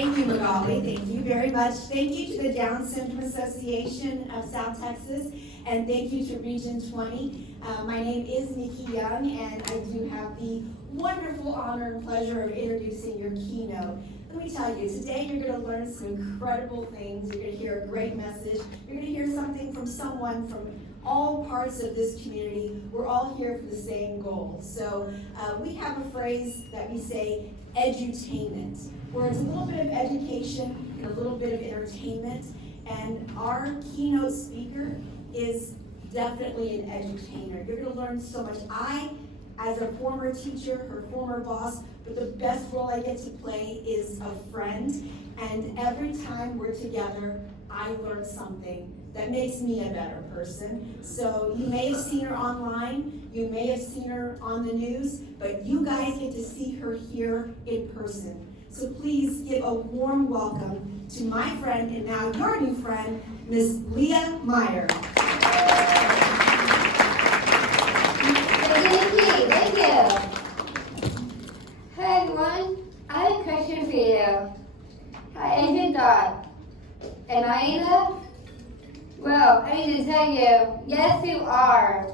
Thank you, Magali. Thank you very much. Thank you to the Down Syndrome Association of South Texas, and thank you to Region 20. My name is Nikki Young, and I do have the wonderful honor and pleasure of introducing your keynote. Let me tell you, today you're going to learn some incredible things. You're going to hear a great message. You're going to hear something from someone from all parts of this community. We're all here for the same goal. So we have a phrase that we say, edutainment, where it's a little bit of education and a little bit of entertainment. And our keynote speaker is definitely an edutainer. You're going to learn so much. I, as a former teacher, her former boss, but the best role I get to play is a friend. And every time we're together, I learn something that makes me a better person. So you may have seen her online, you may have seen her on the news, but you guys get to see her here in person. So please give a warm welcome to my friend, and now your new friend, Miss Leah Meyer. Thank you. Hey everyone, I have a question for you. How is your dog? Am I enough? Well, I need to tell you, yes you are.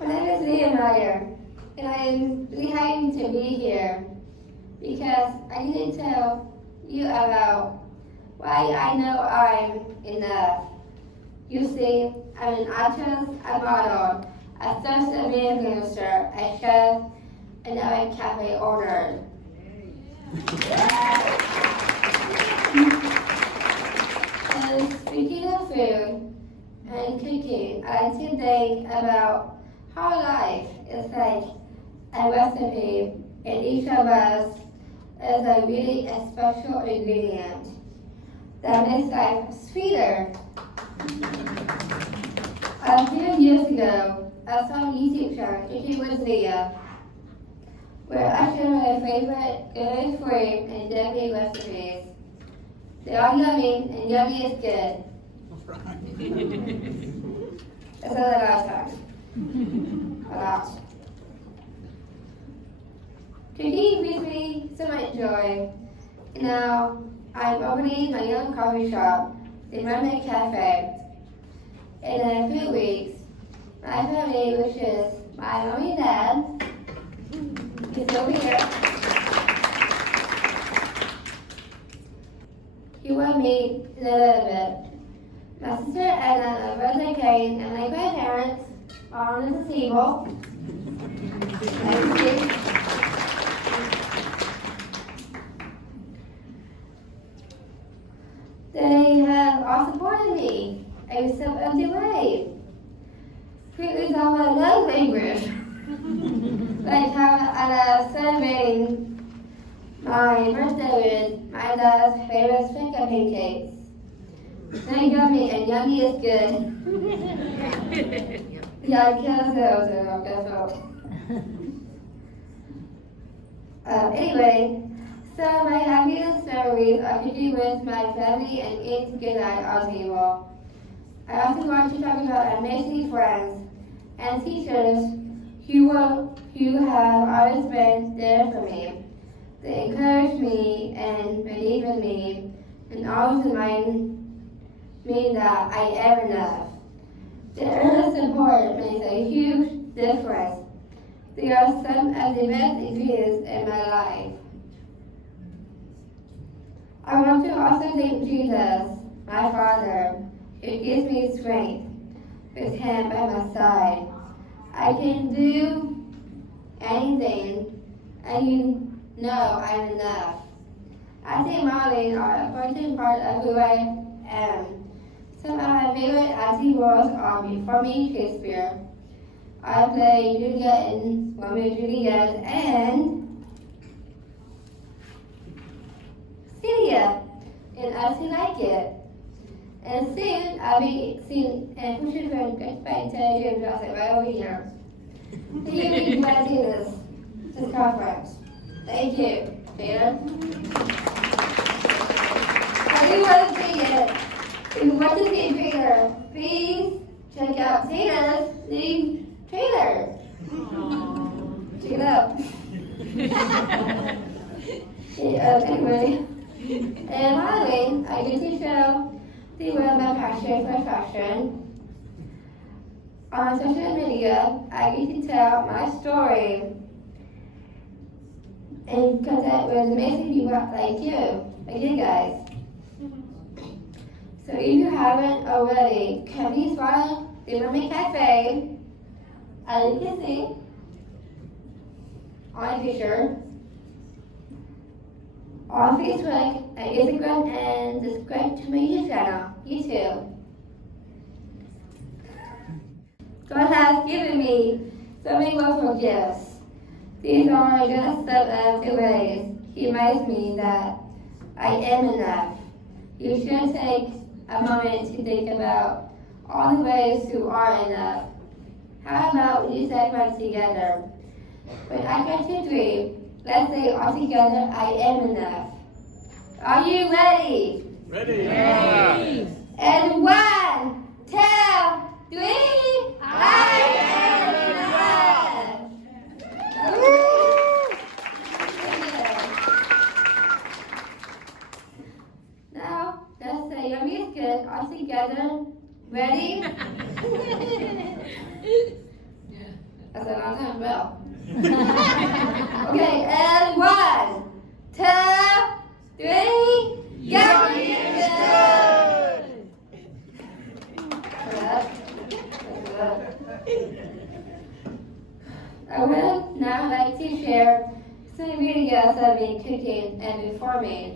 My name is Leah Meyer, and I am really happy to be here because I need to tell you about why I know I'm enough. You see, I'm an actress, a model, a social media minister, a chef, and now a cafe owner. And speaking of food and cooking, I like to think about how life is like a recipe, and each of us is a really special ingredient that makes life sweeter. A few years ago, I saw a YouTube channel, Cooking with Leah, where I share my favorite gluten-free and dairy recipes. They're all yummy, and yummy is good. That's all I got time. A lot. Cooking brings me so much joy. And now I'm opening my own coffee shop, the Mermaid Cafe. In a few weeks, my family, which is my mom and dad, is over here. You will meet in a little bit. My sister Anna, my brother Kane, and my grandparents are on the table. They have all supported me every step of the way. Fruit is all my love language. Like how I celebrating my birthday with my dad's favorite sprinkle pancakes. They're yummy, and yummy is good. Yeah, I can't say Anyway, so my happiest memories are cooking with my family and eating together at our table. I also want to talk about amazing friends and teachers who have always been there for me. They encourage me and believe in me and always remind me that I am enough. Their support makes a huge difference. They are some of the best ingredients in my life. I want to also thank Jesus, my Father, who gives me strength. With Him by my side, I can do anything, and you know I'm enough. I think modeling are an important part of who I am. Some of my favorite acting roles are Before Me, Shakespeare. I play Juliet in Romeo and Juliet and Celia in As You Like It. And soon I'll be seen and pushing for Goodbye Intelligent Johnson right over here. Thank you for joining this conference. Thank you, Peter. I do want to see it. If you want to see Peter, please check out Tina's new trailer. Check it out. Anyway, and finally, I get to show the world my passion for fashion. On social media, I get to tell my story and connect with amazing people like you guys. So if you haven't already, come please follow the Mermaid Cafe, as you can see on the picture, on Facebook and Instagram, and subscribe to my YouTube channel, YouTube. God has given me so many wonderful gifts. These are just some of the ways He reminds me that I am enough. You should take a moment to think about all the ways you are enough. How about we say one together? When I count to 3, let's say all together, I am enough. Are you ready? Ready. Ready. And 1, 2, 3, I am enough. Now, let's say your music all together. Ready? That's a long time, well. Okay, and 1, 2, 3, your music! I would now like to share some videos of me cooking and performing,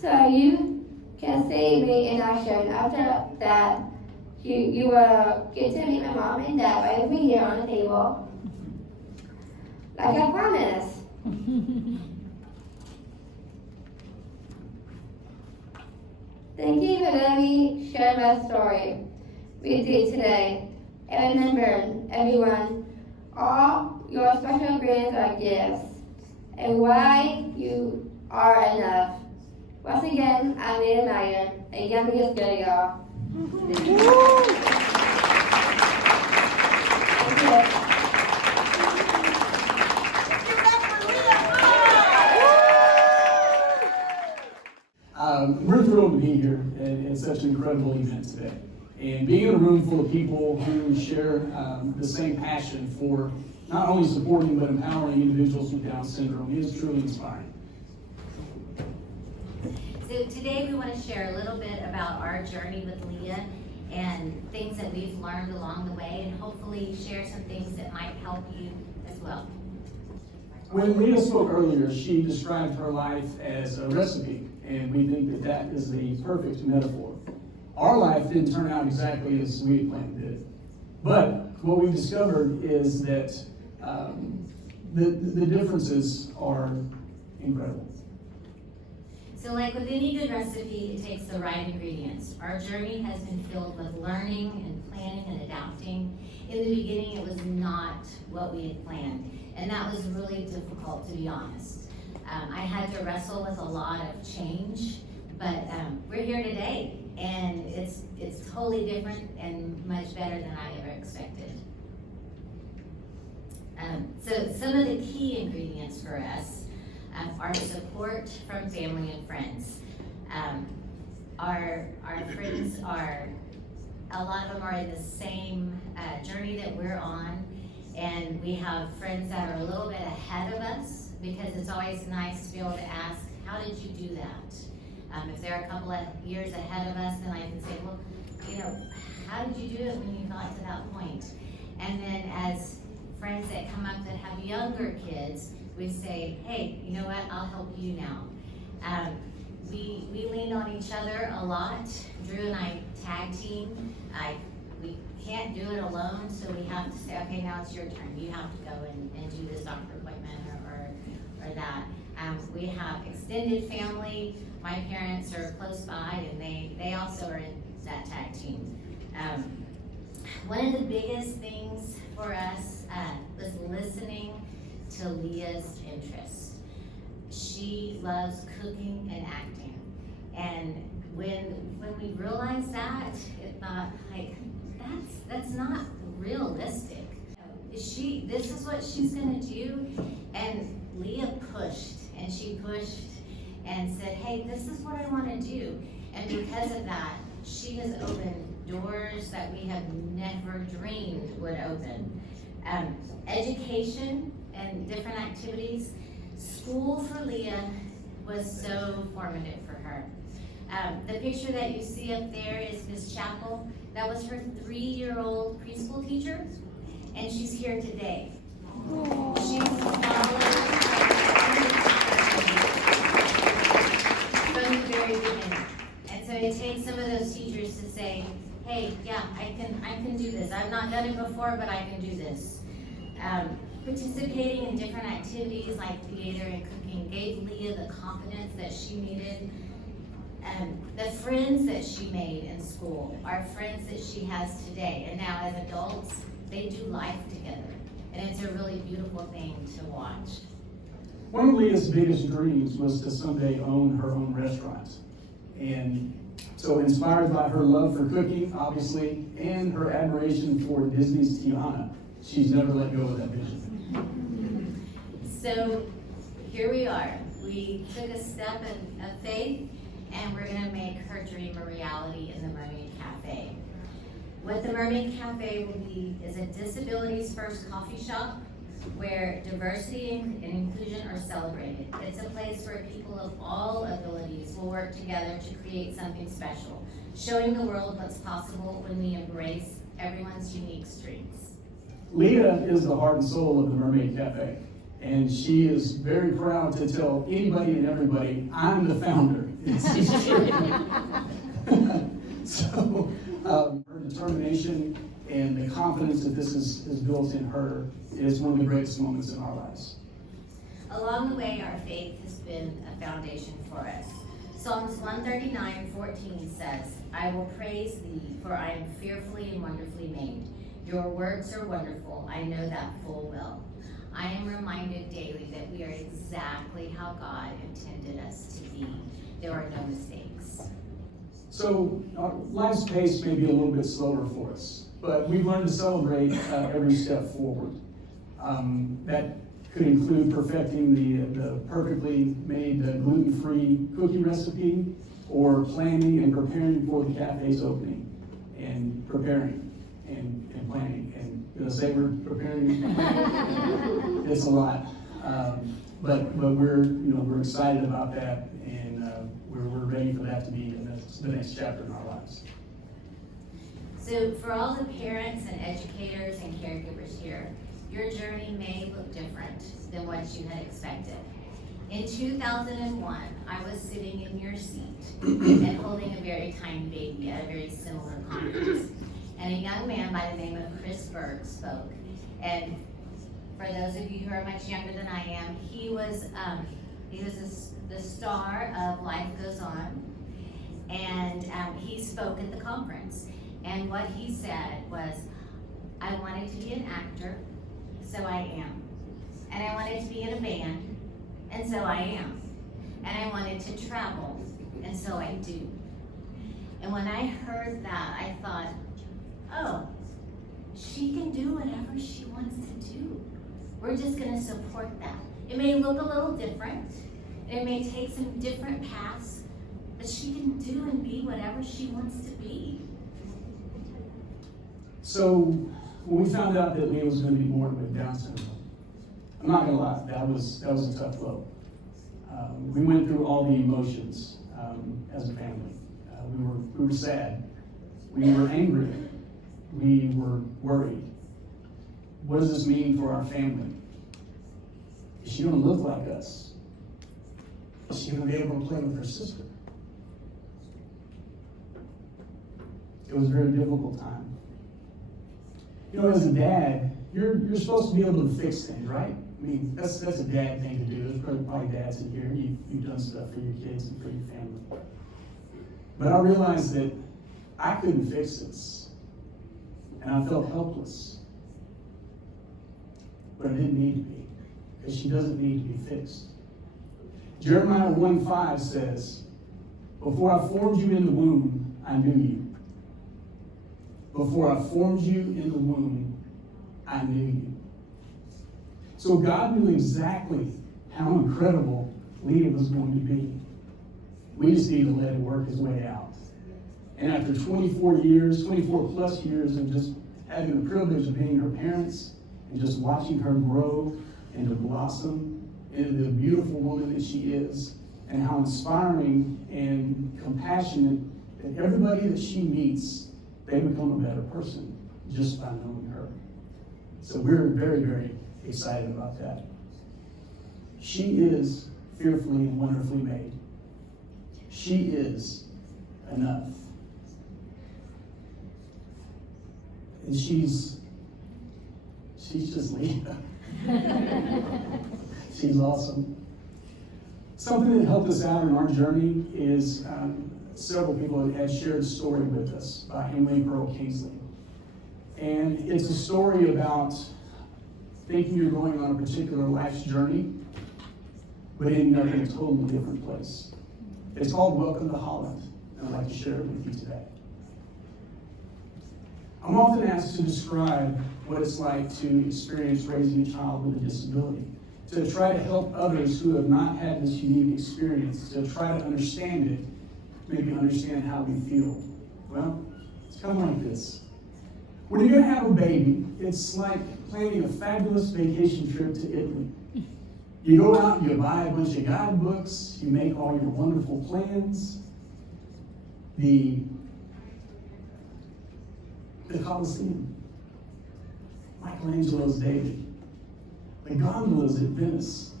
so you can see me in action. After that, you will get to meet my mom and dad right over here on the table, like I promised. Thank you for letting me share my story with you today. And remember, everyone, all your special ingredients are gifts, and why you are enough. Once again, I'm Nita Meyer, and yummy is good, y'all. Thank you. We're thrilled to be here at such an incredible event today. And being in a room full of people who share the same passion for not only supporting but empowering individuals with Down syndrome is truly inspiring. So today we want to share a little bit about our journey with Leah and things that we've learned along the way, and hopefully share some things that might help you as well. When Leah spoke earlier, she described her life as a recipe, and we think that that is the perfect metaphor. Our life didn't turn out exactly as we had planned it, but what we discovered is that the differences are incredible. So like with any good recipe, it takes the right ingredients. Our journey has been filled with learning and planning and adapting. In the beginning, it was not what we had planned, and that was really difficult, to be honest. I had to wrestle with a lot of change, but we're here today, and it's totally different and much better than I ever expected. So some of the key ingredients for us are support from family and friends. Our friends are, a lot of them are in the same journey that we're on, and we have friends that are a little bit ahead of us, because it's always nice to be able to ask, how did you do that? If they're a couple of years ahead of us, then I can say, well, how did you do it when you got to that point? And then as friends that come up that have younger kids, we say, hey, you know what, I'll help you now. We lean on each other a lot. Drew and I tag team. We can't do it alone, so we have to say, okay, now it's your turn. You have to go and do this doctor appointment or that. We have extended family. My parents are close by, and they also are in that tag team. One of the biggest things for us was listening to Leah's interests. She loves cooking and acting, and when we realized that, it thought, like, that's not realistic. this is what she's gonna do. And Leah pushed, and she pushed and said, hey, this is what I wanna do. And because of that, she has opened doors that we have never dreamed would open. Education and different activities. School for Leah was so formative for her. The picture that you see up there is Miss Chapel. That was her 3-year-old preschool teacher, and she's here today. She's followed from the very beginning. And so it takes some of those teachers to say, hey, yeah, I can do this. I've not done it before, but I can do this. Participating in different activities like theater and cooking gave Leah the confidence that she needed. The friends that she made in school are friends that she has today. And now as adults, they do life together. And it's a really beautiful thing to watch. One of Leah's biggest dreams was to someday own her own restaurant. And so inspired by her love for cooking, obviously, and her admiration for Disney's Tiana, she's never let go of that vision. So here we are. We took a step of faith, and we're gonna make her dream a reality in the Mermaid Cafe. What the Mermaid Cafe will be is a disabilities first coffee shop where diversity and inclusion are celebrated. It's a place where people of all abilities will work together to create something special, showing the world what's possible when we embrace everyone's unique strengths. Leah is the heart and soul of the Mermaid Cafe, and she is very proud to tell anybody and everybody, I'm the founder. It's true. So her determination and the confidence that this is built in her is one of the greatest moments in our lives. Along the way, our faith has been a foundation for us. Psalms 139:14 says, I will praise thee, for I am fearfully and wonderfully made. Your works are wonderful, I know that full well. I am reminded daily that we are exactly how God intended us to be. There are no mistakes. So life's pace may be a little bit slower for us, but we've learned to celebrate every step forward. That could include perfecting the perfectly made gluten-free cookie recipe, or planning and preparing for the cafe's opening, and preparing and planning. And did I say we're preparing and planning? It's a lot, but we're excited about that, and we're ready for that to be the next chapter in our lives. So for all the parents and educators and caregivers here, your journey may look different than what you had expected. In 2001, I was sitting in your seat and holding a very tiny baby at a very similar conference. And a young man by the name of Chris Berg spoke. And for those of you who are much younger than I am, he was the star of Life Goes On. And he spoke at the conference. And what he said was, I wanted to be an actor, so I am. And I wanted to be in a band, and so I am. And I wanted to travel, and so I do. And when I heard that, I thought, oh, she can do whatever she wants to do. We're just gonna support that. It may look a little different, and it may take some different paths, but she can do and be whatever she wants to be. So when we found out that Leah was going to be born with Down syndrome, I'm not going to lie, that was a tough blow. We went through all the emotions as a family. We were sad. We were angry. We were worried. What does this mean for our family? Is she going to look like us? Is she going to be able to play with her sister? It was a very difficult time. You know, as a dad, you're supposed to be able to fix things, right? I mean, that's a dad thing to do. There's probably dads in here. You've done stuff for your kids and for your family. But I realized that I couldn't fix this, and I felt helpless. But I didn't need to be, because she doesn't need to be fixed. Jeremiah 1:5 says, before I formed you in the womb, I knew you. Before I formed you in the womb, I knew you. So God knew exactly how incredible Leah was going to be. We just need to let it work his way out. And after 24 plus years of just having the privilege of being her parents and just watching her grow and to blossom into the beautiful woman that she is, and how inspiring and compassionate that everybody that she meets, they become a better person just by knowing her. So we're very, very excited about that. She is fearfully and wonderfully made. She is enough. And she's just Leah. She's awesome. Something that helped us out in our journey is several people had shared a story with us by Emily Pearl Kingsley. And it's a story about thinking you're going on a particular life's journey, but ending up in a totally different place. It's called Welcome to Holland, and I'd like to share it with you today. I'm often asked to describe what it's like to experience raising a child with a disability, to try to help others who have not had this unique experience, to try to understand it, maybe understand how we feel. Well, it's kind of like this. When you're going to have a baby, it's like planning a fabulous vacation trip to Italy. You go out and you buy a bunch of guidebooks, you make all your wonderful plans. The Colosseum, Michelangelo's David, the gondolas at Venice.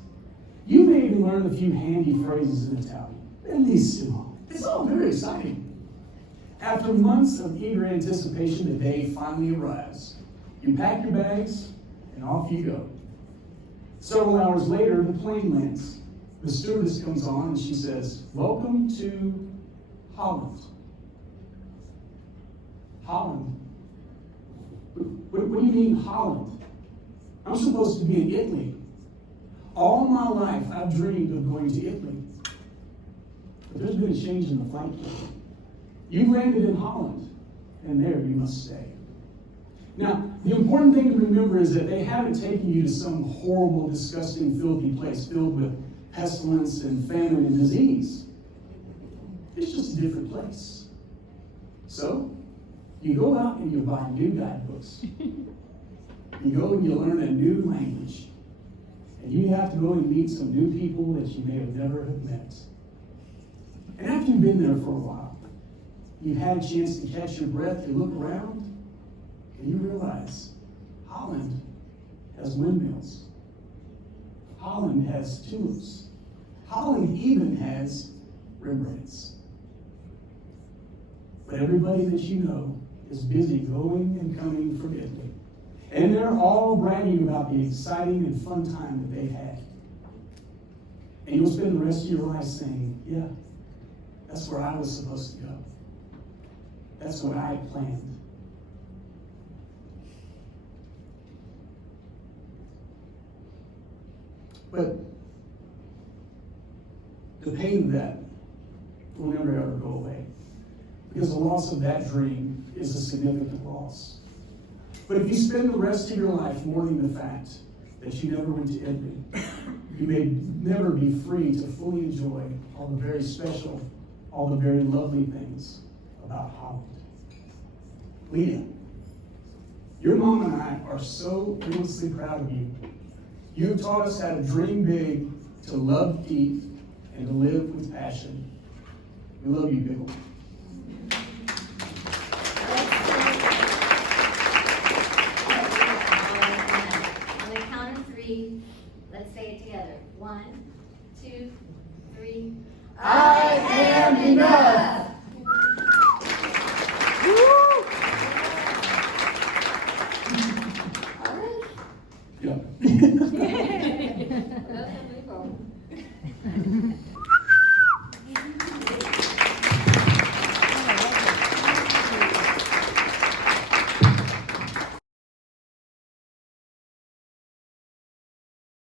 You may even learn a few handy phrases in Italian. Bellissimo. It's all very exciting. After months of eager anticipation, the day finally arrives. You pack your bags, and off you go. Several hours later, the plane lands. The stewardess comes on, and she says, "Welcome to Holland." Holland? What do you mean, Holland? I'm supposed to be in Italy. All my life, I've dreamed of going to Italy. But there's been a change in the flight plan. You've landed in Holland, and there you must stay. Now, the important thing to remember is that they haven't taken you to some horrible, disgusting, filthy place filled with pestilence and famine and disease. It's just a different place. So, you go out and you buy new guidebooks. You go and you learn a new language. And you have to go and meet some new people that you may have never have met. And after you've been there for a while, you've had a chance to catch your breath, you look around, and you realize Holland has windmills. Holland has tulips. Holland even has Rembrandts. But everybody that you know is busy going and coming from Italy. And they're all bragging about the exciting and fun time that they've had. And you'll spend the rest of your life saying, yeah, that's where I was supposed to go. That's what I had planned. But the pain of that will never ever go away. Because the loss of that dream is a significant loss. But if you spend the rest of your life mourning the fact that you never went to Italy, you may never be free to fully enjoy all the very special, all the very lovely things about Holland. Leah, your mom and I are so endlessly proud of you. You have taught us how to dream big, to love deep, and to live with passion. We love you, Bill. On the count of three, let's say it together. 1, 2, 3. I am enough.